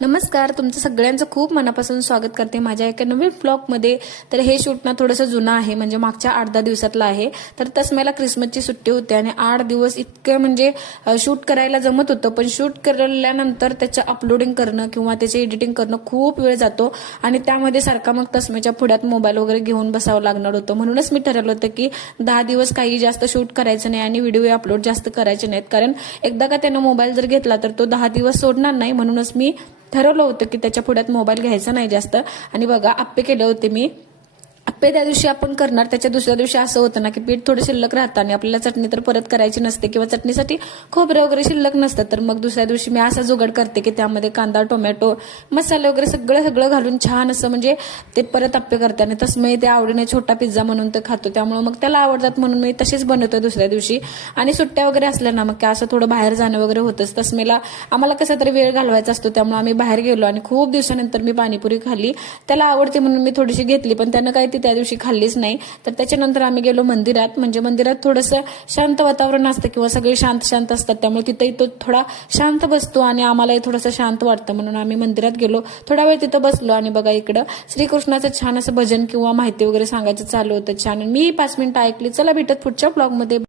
नमस्कार, तुमचं सगळ्यांचं खूप मनापासून स्वागत करते माझ्या एका नवीन ब्लॉगमध्ये. तर हे शूट ना थोडंसं जुनं आहे, म्हणजे मागच्या 8-10 दिवसातलं आहे. तर तसमेला क्रिसमसची सुट्टी होती आणि 8 दिवस इतके म्हणजे शूट करायला जमत होतं, पण शूट केल्यानंतर त्याचं अपलोडिंग करणं किंवा त्याचे एडिटिंग करणं खूप वेळ जातो आणि त्यामध्ये सारखा मग तसमेच्या पुढ्यात मोबाईल वगैरे घेऊन बसावं लागणार होतं. म्हणूनच मी ठरवलं होतं की 10 दिवस काही जास्त शूट करायचं नाही आणि व्हिडिओ अपलोड जास्त करायचे नाहीत, कारण एकदा का त्यानं मोबाईल जर घेतला तर तो 10 दिवस सोडणार नाही. म्हणूनच मी ठरवलं होतं की त्याच्या पुढ्यात मोबाईल घ्यायचा नाही जास्त. आणि बघा, आप्पे केले होते मी. आप्पे त्या दिवशी आपण करणार, त्याच्या दुसऱ्या दिवशी असं होतं ना की पीठ थोडं शिल्लक राहतं आणि आपल्याला चटणी तर परत करायची नसते किंवा चटणीसाठी खोबरं वगैरे शिल्लक नसतं. तर मग दुसऱ्या दिवशी मी असा जुगाड करते की त्यामध्ये कांदा, टोमॅटो, मसाले वगैरे सगळं घालून छान असं म्हणजे ते परत आप्पे करते. आणि तसं ते आवडीने छोटा पिझ्झा म्हणून ते खातो, त्यामुळे मग त्याला आवडतात म्हणून मी तसेच बनवतोय दुसऱ्या दिवशी. आणि सुट्ट्या वगैरे असल्या ना मग असं थोडं बाहेर जाणं वगैरे होतंच. तसमेला आम्हाला कसा तरी वेळ घालवायचा असतो, त्यामुळे आम्ही बाहेर गेलो आणि खूप दिवसानंतर मी पाणीपुरी खाल्ली. त्याला आवडते म्हणून मी थोडीशी घेतली, पण त्यानं काही ती त्या दिवशी खाल्लीच नाही. तर त्याच्यानंतर आम्ही गेलो मंदिरात. म्हणजे मंदिरात थोडंसं शांत वातावरण असतं किंवा सगळे शांत असतात, त्यामुळे तिथंही तो थोडा शांत बसतो आणि आम्हालाही थोडंसं शांत वाटतं, म्हणून आम्ही मंदिरात गेलो. थोडा वेळ तिथं बसलो आणि बघा इकडं श्रीकृष्णाचं छान असं भजन किंवा माहिती वगैरे सांगायचं चालू होतं छान. मी 5 मिनिटं ऐकली. चला भेटत पुढच्या ब्लॉगमध्ये.